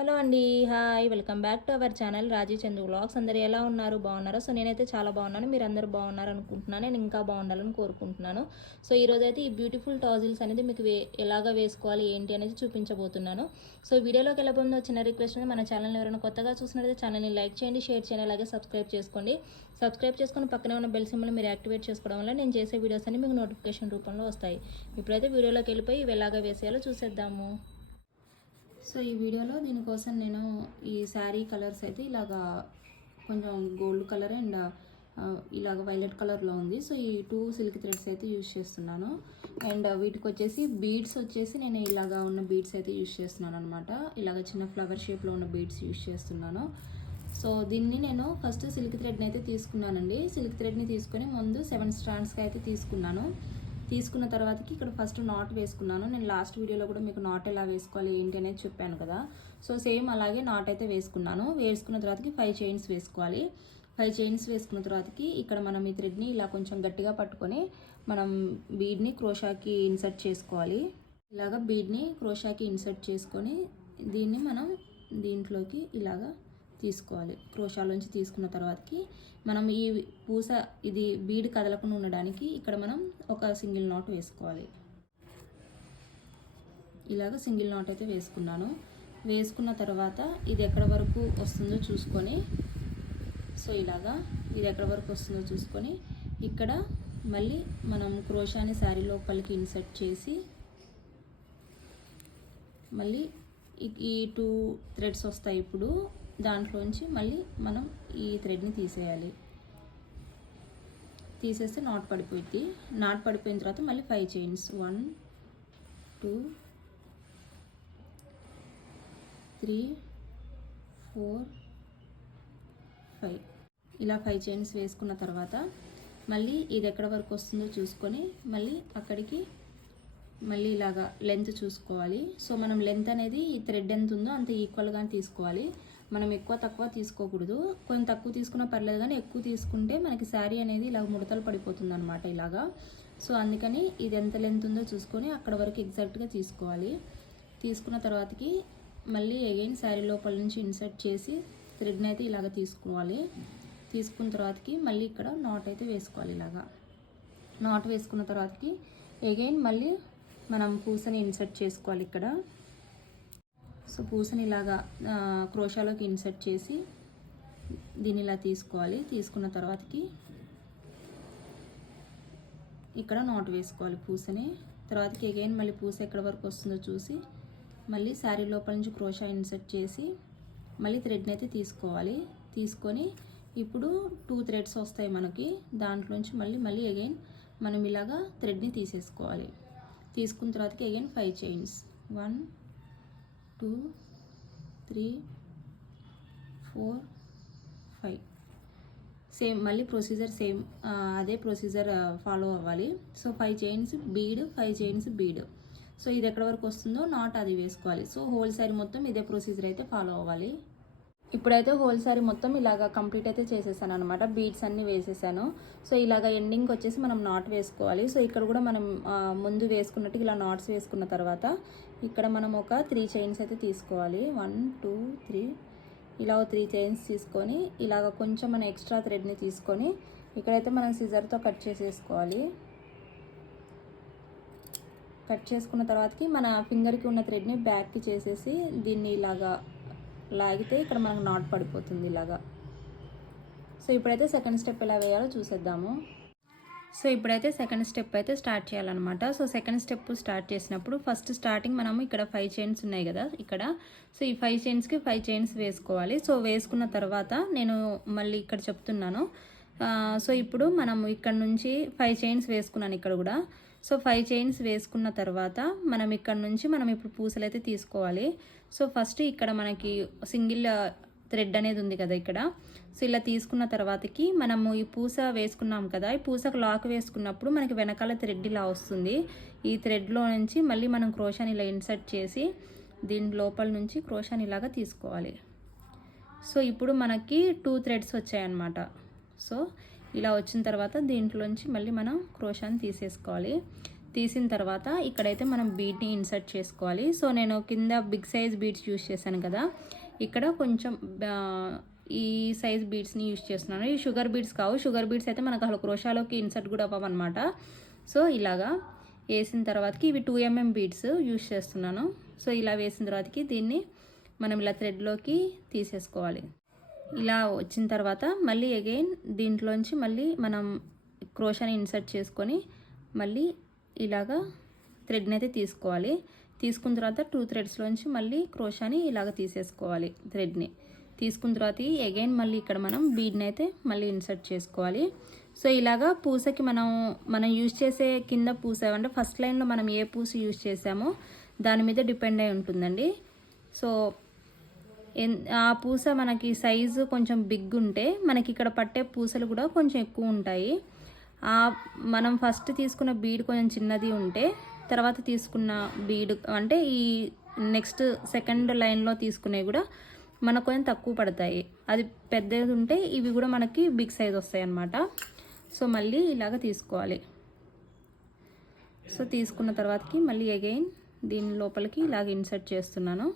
Hello అండి hi. Welcome back to our channel Raji Chandu blogs అందరు ఎలా ఉన్నారు? బాగున్నారో? సో నేనైతే చాలా బాగున్నాను. మీరు అందరూ బాగున్నారు అనుకుంటున్నాను నేను ఇంకా బాగుండాలని కోరుకుంటున్నాను. సో ఈరోజు అయితే ఈ బ్యూటిఫుల్ టాజిల్స్ అనేది మీకు వే ఎలాగ వేసుకోవాలి ఏంటి అనేది చూపించబోతున్నాను. సో వీడియోలోకి వెళ్ళబోతుందో చిన్న రిక్వెస్ట్ మన ఛానల్ ఎవరైనా కొత్తగా చూసినట్లయితే ఛానల్ని లైక్ చేయండి షేర్ చేయండి అలాగే సబ్స్క్రైబ్ చేసుకోండి. సబ్స్క్రైబ్ చేసుకుని పక్కనే ఉన్న బెల్ సింబల్ మీరు యాక్టివేట్ చేసుకోవడం వల్ల నేను చేసే వీడియోస్ అన్ని మీకు నోటిఫికేషన్ రూపంలో వస్తాయి. ఇప్పుడైతే వీడియోలోకి వెళ్ళిపోయి ఇవి ఎలాగ వేసేయాలో చూసేద్దాము. సో ఈ వీడియోలో దీనికోసం నేను ఈ శారీ కలర్స్ అయితే ఇలాగా కొంచెం గోల్డ్ కలర్ అండ్ ఇలాగ వైలెట్ కలర్లో ఉంది. సో ఈ టూ సిల్క్ థ్రెడ్స్ అయితే యూజ్ చేస్తున్నాను. అండ్ వీటికి వచ్చేసి బీడ్స్ వచ్చేసి నేను ఇలాగా ఉన్న బీడ్స్ అయితే యూజ్ చేస్తున్నాను అనమాట ఇలాగ చిన్న ఫ్లవర్ షేప్లో ఉన్న బీడ్స్ యూజ్ చేస్తున్నాను. సో దీన్ని నేను ఫస్ట్ సిల్క్ థ్రెడ్ని అయితే తీసుకున్నానండి. సిల్క్ థ్రెడ్ని తీసుకొని ముందు సెవెన్ స్టాండ్స్కి అయితే తీసుకున్నాను. తీసుకున్న తర్వాతకి ఇక్కడ ఫస్ట్ నాట్ వేసుకున్నాను. నేను లాస్ట్ వీడియోలో కూడా మీకు నాట్ ఎలా వేసుకోవాలి ఏంటి అనేది చెప్పాను కదా. సో సేమ్ అలాగే నాట్ అయితే వేసుకున్నాను. వేసుకున్న తర్వాతకి ఫైవ్ చైన్స్ వేసుకోవాలి. ఫైవ్ చైన్స్ వేసుకున్న తర్వాతకి ఇక్కడ మనం ఈ థ్రెడ్ని ఇలా కొంచెం గట్టిగా పట్టుకొని మనం బీడ్ని క్రోషాకి ఇన్సర్ట్ చేసుకోవాలి. ఇలాగ బీడ్ని క్రోషాకి ఇన్సర్ట్ చేసుకొని దీన్ని మనం దీంట్లోకి ఇలాగా తీసుకోవాలి. క్రోషాలోంచి తీసుకున్న తర్వాతకి మనం ఈ పూస ఇది బీడ్ కదలకుండా ఉండడానికి ఇక్కడ మనం ఒక సింగిల్ నాట్ వేసుకోవాలి. ఇలాగ సింగిల్ నాట్ అయితే వేసుకున్నాను. వేసుకున్న తర్వాత ఇది ఎక్కడ వరకు వస్తుందో చూసుకొని సో ఇలాగా ఇది ఎక్కడ వరకు వస్తుందో చూసుకొని ఇక్కడ మళ్ళీ మనం క్రోషాని శారీ లోపలికి ఇన్సర్ట్ చేసి మళ్ళీ ఈ టూ థ్రెడ్స్ వస్తాయి ఇప్పుడు. దాంట్లోంచి మళ్ళీ మనం ఈ థ్రెడ్ని తీసేయాలి. తీసేస్తే నాట్ పడిపోయింది నాట్ పడిపోయిన తర్వాత మళ్ళీ five chains one two three four five ఇలా ఫైవ్ చైన్స్ వేసుకున్న తర్వాత మళ్ళీ ఇది ఎక్కడ వరకు వస్తుందో చూసుకొని మళ్ళీ అక్కడికి మళ్ళీ ఇలాగా లెంత్ చూసుకోవాలి. సో మనం లెంత్ అనేది ఈ థ్రెడ్ ఎంత ఉందో అంత ఈక్వల్గా తీసుకోవాలి. మనం ఎక్కువ తక్కువ తీసుకోకూడదు. కొంచెం తక్కువ తీసుకున్నా పర్లేదు కానీ ఎక్కువ తీసుకుంటే మనకి శారీ అనేది ఇలా ముడతలు పడిపోతుంది అనమాట ఇలాగా. సో అందుకని ఇది ఎంత లెంత్ ఉందో చూసుకొని అక్కడ వరకు ఎగ్జాక్ట్గా తీసుకోవాలి. తీసుకున్న తర్వాతకి మళ్ళీ అగైన్ శారీ లోపల నుంచి ఇన్సర్ట్ చేసి థ్రెడ్ని అయితే ఇలాగ తీసుకోవాలి. తీసుకున్న తర్వాతకి మళ్ళీ ఇక్కడ నాట్ అయితే వేసుకోవాలి ఇలాగా. నాట్ వేసుకున్న తర్వాతకి అగైన్ మళ్ళీ మనం పూసని ఇన్సర్ట్ చేసుకోవాలి ఇక్కడ. సో పూసని ఇలాగా క్రోషాలోకి ఇన్సర్ట్ చేసి దీన్ని ఇలా తీసుకోవాలి. తీసుకున్న తర్వాతకి ఇక్కడ నాట్ వేసుకోవాలి పూసని. తర్వాతకి అగైన్ మళ్ళీ పూస ఎక్కడ వరకు వస్తుందో చూసి మళ్ళీ శారీ లోపల నుంచి క్రోషా ఇన్సర్ట్ చేసి మళ్ళీ థ్రెడ్ని అయితే తీసుకోవాలి. తీసుకొని ఇప్పుడు టూ థ్రెడ్స్ వస్తాయి మనకి. దాంట్లోంచి మళ్ళీ మళ్ళీ అగైన్ మనం ఇలాగా థ్రెడ్ని తీసేసుకోవాలి. తీసుకున్న తర్వాతకి again five chains one two three four five. Same మళ్ళీ ప్రొసీజర్ సేమ్ అదే ప్రొసీజర్ ఫాలో అవ్వాలి. So five chains bead five chains bead. So ఇది ఎక్కడ వరకు వస్తుందో నాట్ అది వేసుకోవాలి. సో హోల్ సారీ మొత్తం ఇదే ప్రొసీజర్ అయితే ఫాలో అవ్వాలి. ఇప్పుడైతే హోల్ సారీ మొత్తం ఇలాగా కంప్లీట్ అయితే చేసేసాను అనమాట బీడ్స్ అన్నీ వేసేసాను. సో ఇలాగ ఎండింగ్కి వచ్చేసి మనం నాట్ వేసుకోవాలి. సో ఇక్కడ కూడా మనం ముందు వేసుకున్నట్టు ఇలా నాట్స్ వేసుకున్న తర్వాత ఇక్కడ మనం ఒక త్రీ చైన్స్ అయితే తీసుకోవాలి. వన్ టూ త్రీ ఇలా త్రీ చైన్స్ తీసుకొని ఇలాగ కొంచెం మన ఎక్స్ట్రా థ్రెడ్ని తీసుకొని ఇక్కడైతే మనం సిజర్తో కట్ చేసేసుకోవాలి. కట్ చేసుకున్న తర్వాతకి మన ఫింగర్కి ఉన్న థ్రెడ్ని బ్యాక్కి చేసేసి దీన్ని ఇలాగా లాగితే ఇక్కడ మనకు నాట్ పడిపోతుంది ఇలాగా. సో ఇప్పుడైతే సెకండ్ స్టెప్ ఎలా వేయాలో చూసేద్దాము. సో ఇప్పుడైతే సెకండ్ స్టెప్ అయితే స్టార్ట్ చేయాలన్నమాట. సో సెకండ్ స్టెప్ స్టార్ట్ చేసినప్పుడు ఫస్ట్ స్టార్టింగ్ మనము ఇక్కడ ఫైవ్ చైన్స్ ఉన్నాయి కదా ఇక్కడ. సో ఈ ఫైవ్ చైన్స్కి ఫైవ్ చైన్స్ వేసుకోవాలి. సో వేసుకున్న తర్వాత నేను మళ్ళీ ఇక్కడ చెప్తున్నాను. సో ఇప్పుడు మనం ఇక్కడ నుంచి ఫైవ్ చైన్స్ వేసుకున్నాను ఇక్కడ కూడా. సో ఫైవ్ చైన్స్ వేసుకున్న తర్వాత మనం ఇక్కడ నుంచి మనం ఇప్పుడు పూసలు అయితే తీసుకోవాలి. సో ఫస్ట్ ఇక్కడ మనకి సింగిల్ uh, థ్రెడ్ అనేది ఉంది కదా ఇక్కడ. సో ఇలా తీసుకున్న తర్వాతకి మనము ఈ పూస వేసుకున్నాం కదా ఈ పూసకు లాక్ వేసుకున్నప్పుడు మనకి వెనకాల థ్రెడ్ ఇలా వస్తుంది. ఈ థ్రెడ్లో నుంచి మళ్ళీ మనం క్రోషాని ఇలా ఇన్సర్ట్ చేసి దీని లోపల నుంచి క్రోషాని ఇలాగా తీసుకోవాలి. సో ఇప్పుడు మనకి టూ థ్రెడ్స్ వచ్చాయన్నమాట సో ఇలా వచ్చిన తర్వాత దీంట్లోంచి మళ్ళీ మనం క్రోషాన్ని తీసేసుకోవాలి. తీసిన తర్వాత ఇక్కడైతే మనం బీట్ని ఇన్సర్ట్ చేసుకోవాలి. సో నేను కింద బిగ్ సైజ్ బీట్స్ యూస్ చేశాను కదా. ఇక్కడ కొంచెం ఈ సైజ్ బీడ్స్ని యూస్ చేస్తున్నాను. ఈ షుగర్ బీడ్స్ కావు. షుగర్ బీడ్స్ అయితే మనకు అసలు క్రోషాలోకి ఇన్సర్ట్ కూడా అవ్వమన్నమాట సో ఇలాగా వేసిన తర్వాతకి ఇవి టూ ఎంఎం బీడ్స్ యూస్ చేస్తున్నాను. సో ఇలా వేసిన తర్వాతకి దీన్ని మనం ఇలా థ్రెడ్లోకి తీసేసుకోవాలి. ఇలా వచ్చిన తర్వాత మళ్ళీ అగైన్ దీంట్లోంచి మళ్ళీ మనం క్రోషాని ఇన్సర్ట్ చేసుకొని మళ్ళీ ఇలాగా థ్రెడ్ని అయితే తీసుకోవాలి. తీసుకున్న తర్వాత టూ థ్రెడ్స్లోంచి మళ్ళీ క్రోషాని ఇలాగ తీసేసుకోవాలి థ్రెడ్ని. తీసుకున్న తర్వాత అగైన్ మళ్ళీ ఇక్కడ మనం బీడ్ని అయితే మళ్ళీ ఇన్సర్ట్ చేసుకోవాలి. సో ఇలాగా పూసకి మనం మనం యూజ్ చేసే కింద పూస అంటే ఫస్ట్ లైన్లో మనం ఏ పూస యూజ్ చేసామో దాని మీద డిపెండ్ అయి ఉంటుందండి. సో ఎన్- ఆ పూస మనకి సైజు కొంచెం బిగ్ ఉంటే మనకి ఇక్కడ పట్టే పూసలు కూడా కొంచెం ఎక్కువ ఉంటాయి. మనం ఫస్ట్ తీసుకున్న బీడ్ కొంచెం చిన్నది ఉంటే తర్వాత తీసుకున్న బీడ్ అంటే ఈ నెక్స్ట్ సెకండ్ లైన్లో తీసుకునేవి కూడా మనకు కొంచెం తక్కువ పడతాయి. అది పెద్దది ఉంటే ఇవి కూడా మనకి బిగ్ సైజ్ వస్తాయి అన్నమాట. సో మళ్ళీ ఇలాగ తీసుకోవాలి. సో తీసుకున్న తర్వాతకి మళ్ళీ అగైన్ దీని లోపలికి ఇలాగ ఇన్సర్ట్ చేస్తున్నాను.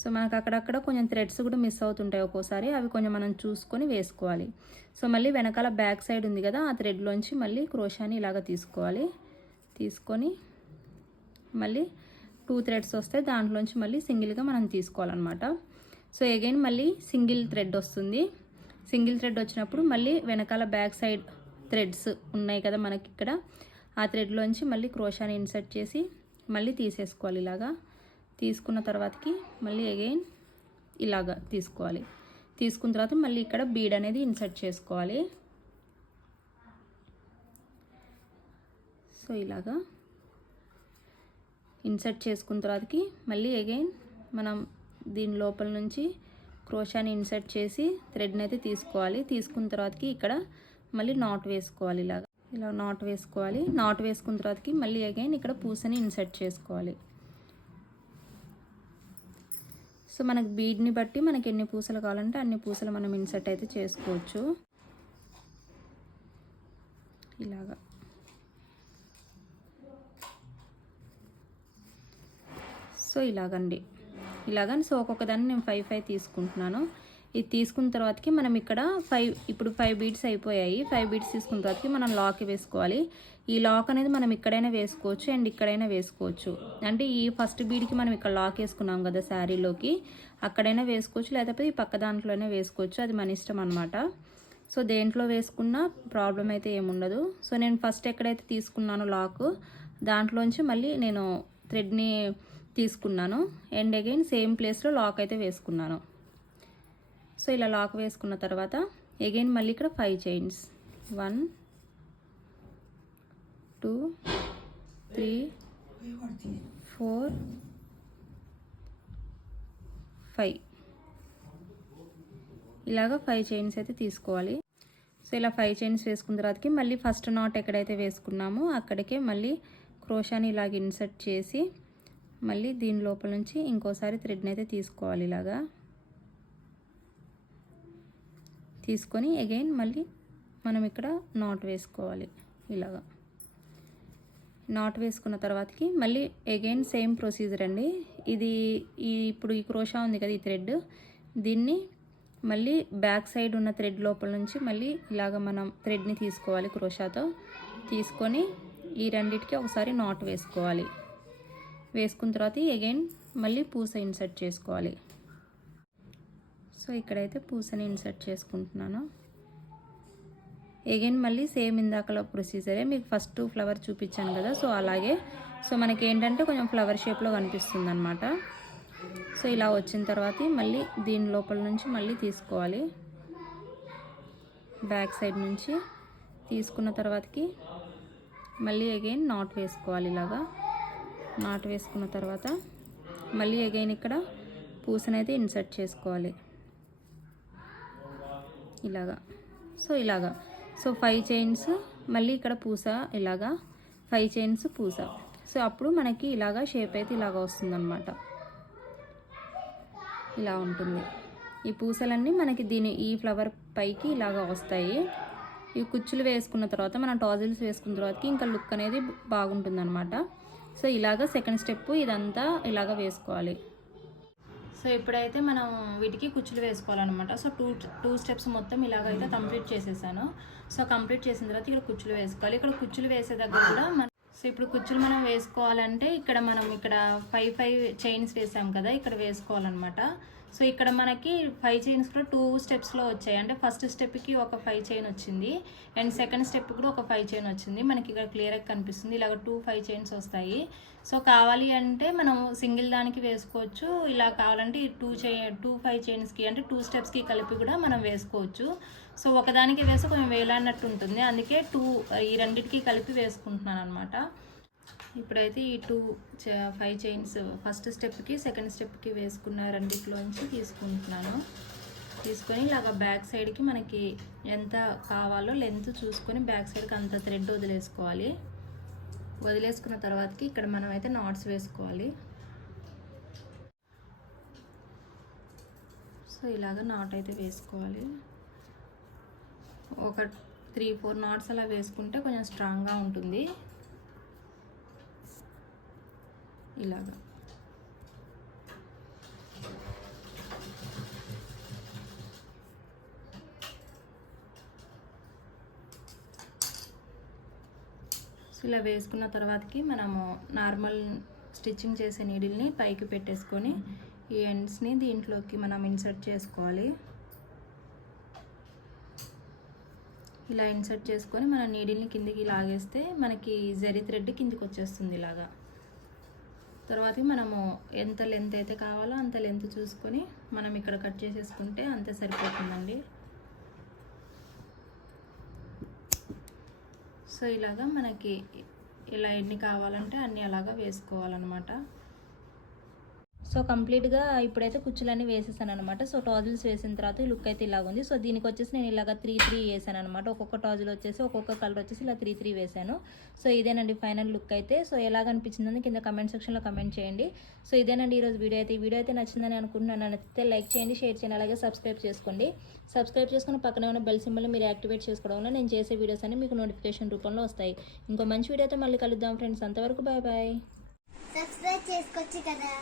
సో మనకు అక్కడక్కడ కొంచెం థ్రెడ్స్ కూడా మిస్ అవుతుంటాయి ఒక్కోసారి. అవి కొంచెం మనం చూసుకొని వేసుకోవాలి. సో మళ్ళీ వెనకాల బ్యాక్ సైడ్ ఉంది కదా ఆ థ్రెడ్లోంచి మళ్ళీ క్రోషాని ఇలాగ తీసుకోవాలి. తీసుకొని మళ్ళీ టూ థ్రెడ్స్ వస్తే దాంట్లోంచి మళ్ళీ సింగిల్గా మనం తీసుకోవాలన్నమాట. సో అగైన్ మళ్ళీ సింగిల్ థ్రెడ్ వస్తుంది. సింగిల్ థ్రెడ్ వచ్చినప్పుడు మళ్ళీ వెనకాల బ్యాక్ సైడ్ థ్రెడ్స్ ఉన్నాయి కదా మనకి ఇక్కడ. ఆ థ్రెడ్లోంచి మళ్ళీ క్రోషాని ఇన్సర్ట్ చేసి మళ్ళీ తీసేసుకోవాలి ఇలాగా. తీసుకున్న తర్వాతకి మళ్ళీ అగైన్ ఇలాగా తీసుకోవాలి. తీసుకున్న తర్వాత మళ్ళీ ఇక్కడ బీడ్ అనేది ఇన్సర్ట్ చేసుకోవాలి. సో ఇలాగా ఇన్సర్ట్ చేసుకున్న తర్వాతకి మళ్ళీ అగైన్ మనం దీని లోపల నుంచి క్రోషాని ఇన్సర్ట్ చేసి థ్రెడ్ని అయితే తీసుకోవాలి. తీసుకున్న తర్వాతకి ఇక్కడ మళ్ళీ నాట్ వేసుకోవాలి ఇలాగా. ఇలా నాట్ వేసుకోవాలి. నాట్ వేసుకున్న తర్వాతకి మళ్ళీ అగైన్ ఇక్కడ పూసని ఇన్సర్ట్ చేసుకోవాలి. సో మనకు బీడ్ని బట్టి మనకి ఎన్ని పూసలు కావాలంటే అన్ని పూసలు మనం ఇన్సర్ట్ అయితే చేసుకోవచ్చు. ఇలాగా. సో ఇలాగండి. ఇలాగని సో ఒక్కొక్కదాన్ని నేను ఫైవ్ ఫైవ్ తీసుకుంటున్నాను. ఇది తీసుకున్న తర్వాతకి మనం ఇక్కడ ఫైవ్ ఇప్పుడు ఫైవ్ బీట్స్ అయిపోయాయి. ఫైవ్ బీట్స్ తీసుకున్న తర్వాతకి మనం లాక్ వేసుకోవాలి. ఈ లాక్ అనేది మనం ఇక్కడైనా వేసుకోవచ్చు అండ్ ఇక్కడైనా వేసుకోవచ్చు. అంటే ఈ ఫస్ట్ బీడ్కి మనం ఇక్కడ లాక్ వేసుకున్నాం కదా శారీలోకి అక్కడైనా వేసుకోవచ్చు లేకపోతే ఈ పక్క దాంట్లోనే వేసుకోవచ్చు. అది మన ఇష్టం అనమాట సో దేంట్లో వేసుకున్నా ప్రాబ్లం అయితే ఏముండదు సో నేను ఫస్ట్ ఎక్కడైతే తీసుకున్నానో లాక్ దాంట్లోంచి మళ్ళీ నేను థ్రెడ్ని తీసుకున్నాను. అండ్ అగైన్ సేమ్ ప్లేస్లో లాక్ అయితే వేసుకున్నాను. సో ఇలా లాక్ వేసుకున్న తర్వాత అగైన్ మళ్ళీ ఇక్కడ five chains one two three four five ఇలాగ ఫైవ్ చైన్స్ అయితే తీసుకోవాలి. సో ఇలా ఫైవ్ చైన్స్ వేసుకున్న తర్వాతకి మళ్ళీ ఫస్ట్ నాట్ ఎక్కడైతే వేసుకున్నామో అక్కడికే మళ్ళీ క్రోషాని ఇలాగ ఇన్సర్ట్ చేసి మళ్ళీ దీని లోపల నుంచి ఇంకోసారి థ్రెడ్ని అయితే తీసుకోవాలి ఇలాగా. తీసుకొని అగైన్ మళ్ళీ మనం ఇక్కడ నాట్ వేసుకోవాలి. ఇలాగా. నాట్ వేసుకున్న తర్వాతకి మళ్ళీ అగైన్ సేమ్ ప్రొసీజర్ అండి. ఇది ఈ ఇప్పుడు ఈ క్రోషా ఉంది కదా ఈ థ్రెడ్ దీన్ని మళ్ళీ బ్యాక్ సైడ్ ఉన్న థ్రెడ్ లోపల నుంచి మళ్ళీ ఇలాగ మనం థ్రెడ్ని తీసుకోవాలి క్రోషాతో. తీసుకొని ఈ రెండిటికి ఒకసారి నాట్ వేసుకోవాలి. వేసుకున్న తర్వాత అగైన్ మళ్ళీ పూస ఇన్సర్ట్ చేసుకోవాలి. సో ఇక్కడైతే పూసని ఇన్సర్ట్ చేసుకుంటున్నాను. అగైన్ మళ్ళీ సేమ్ ఇందాకలో ప్రొసీజరే మీకు ఫస్ట్ ఫ్లవర్ చూపించాను కదా సో అలాగే. సో మనకి ఏంటంటే కొంచెం ఫ్లవర్ షేప్లో కనిపిస్తుంది అనమాట సో ఇలా వచ్చిన తర్వాత మళ్ళీ దీని లోపల నుంచి మళ్ళీ తీసుకోవాలి. బ్యాక్ సైడ్ నుంచి తీసుకున్న తర్వాతకి మళ్ళీ అగైన్ నాట్ వేసుకోవాలి ఇలాగా. నాట్ వేసుకున్న తర్వాత మళ్ళీ అగైన్ ఇక్కడ పూసనైతే ఇన్సర్ట్ చేసుకోవాలి. ఇలాగా. సో ఇలాగా. సో ఫైవ్ చైన్స్ మళ్ళీ ఇక్కడ పూస ఇలాగా. ఫైవ్ చైన్స్ పూస. సో అప్పుడు మనకి ఇలాగా షేప్ అయితే ఇలాగా వస్తుందన్నమాట. ఇలా ఉంటుంది. ఈ పూసలన్నీ మనకి దీని ఈ ఫ్లవర్ పైకి ఇలాగా వస్తాయి. ఈ కుచ్చులు వేసుకున్న తర్వాత మనం టాజిల్స్ వేసుకున్న తర్వాతకి ఇంకా లుక్ అనేది బాగుంటుందనమాట సో ఇలాగ సెకండ్ స్టెప్ ఇదంతా ఇలాగ వేసుకోవాలి. సో ఇప్పుడైతే మనం వీటికి కుచ్చులు వేసుకోవాలన్నమాట. సో టూ టూ స్టెప్స్ మొత్తం ఇలాగైతే కంప్లీట్ చేసేసాను. సో కంప్లీట్ చేసిన తర్వాత ఇక్కడ కుచ్చులు వేసుకోవాలి. ఇక్కడ కుచ్చులు వేసే దగ్గర కూడా మన సో ఇప్పుడు కుచ్చులు మనం వేసుకోవాలంటే ఇక్కడ మనం ఇక్కడ ఫైవ్ ఫైవ్ చైన్స్ వేసాం కదా ఇక్కడ వేసుకోవాలన్నమాట. సో ఇక్కడ మనకి ఫైవ్ చైన్స్ కూడా టూ స్టెప్స్లో వచ్చాయి. అంటే ఫస్ట్ స్టెప్కి ఒక ఫైవ్ చైన్ వచ్చింది. అండ్ సెకండ్ స్టెప్ కూడా ఒక ఫైవ్ చైన్ వచ్చింది. మనకి ఇక్కడ క్లియర్గా కనిపిస్తుంది. ఇలాగ టూ ఫైవ్ చైన్స్ వస్తాయి. సో కావాలి అంటే మనం సింగిల్ దానికి వేసుకోవచ్చు. ఇలా కావాలంటే టూ చై టూ ఫైవ్ చైన్స్కి అంటే టూ స్టెప్స్కి కలిపి కూడా మనం వేసుకోవచ్చు. సో ఒకదానికి వేస్తే కొంచెం వేలాడినట్టు ఉంటుంది. అందుకే టూ ఈ రెండింటికి కలిపి వేసుకుంటున్నాను అనమాట ఇప్పుడైతే ఈ టూ ఫైవ్ చైన్స్ ఫస్ట్ స్టెప్కి సెకండ్ స్టెప్కి వేసుకున్న రెండిట్లోంచి తీసుకుంటున్నాను. తీసుకొని ఇలాగ బ్యాక్ సైడ్కి మనకి ఎంత కావాలో లెంత్ చూసుకొని బ్యాక్ సైడ్కి అంత థ్రెడ్ వదిలేసుకోవాలి. వదిలేసుకున్న తర్వాతకి ఇక్కడ మనం అయితే నాట్స్ వేసుకోవాలి. సో ఇలాగ నాట్ అయితే వేసుకోవాలి. ఒక త్రీ ఫోర్ నాట్స్ అలా వేసుకుంటే కొంచెం స్ట్రాంగ్గా ఉంటుంది. ఇలాగా. సో ఇలా వేసుకున్న తర్వాతకి మనము నార్మల్ స్టిచ్చింగ్ చేసే నీడిల్ని పైకి పెట్టేసుకొని ఈ ఎండ్స్ని దీంట్లోకి మనం ఇన్సర్ట్ చేసుకోవాలి. ఇలా ఇన్సర్ట్ చేసుకొని మన నీడిల్ని కిందికి లాగేస్తే మనకి జరి థ్రెడ్ కిందికి వచ్చేస్తుంది ఇలాగా. తర్వాత మనము ఎంత లెంత్ అయితే కావాలో అంత లెంత్ చూసుకొని మనం ఇక్కడ కట్ చేసేసుకుంటే అంతే సరిపోతుందండి. సో ఇలాగా మనకి ఇలా ఎన్ని కావాలంటే అన్ని అలాగా వేసుకోవాలన్నమాట. సో కంప్లీట్గా ఇప్పుడైతే కుచ్చులన్నీ వేసేసాను అనమాట సో టాజిల్స్ వేసిన తర్వాత ఈ లుక్ అయితే ఇలాగ ఉంది సో దీనికి వచ్చేసి నేను ఇలాగ త్రీ త్రీ వేసాను అనమాట ఒక్కొక్క టాజిల్ వచ్చేసి ఒక్కొక్క కలర్ వచ్చేసి ఇలా త్రీ త్రీ వేసాను. సో ఇదేనండి ఫైనల్ లుక్ అయితే. సో ఎలాగ అనిపించిందని కింద కమెంట్ సెక్షన్లో కమెంట్ చేయండి. సో ఇదేనండి ఈరోజు వీడియో అయితే. ఈ వీడియో అయితే నచ్చిందని అనుకుంటున్నాను. నచ్చితే లైక్ చేయండి షేర్ చేయండి అలాగే సబ్స్క్రైబ్ చేసుకోండి. సబ్స్క్రైబ్ చేసుకుని పక్కనే ఉన్న బెల్ సింబల్ని మీరు యాక్టివేట్ చేసుకోవడం వల్ల నేను చేసే వీడియోస్ అన్ని మీకు నోటిఫికేషన్ రూపంలో వస్తాయి. ఇంకో మంచి వీడియో అయితే మళ్ళీ కలుద్దాం ఫ్రెండ్స్. అంతవరకు బాయ్ బాయ్. సబ్స్క్రైబ్ చేసుకోవచ్చు కదా.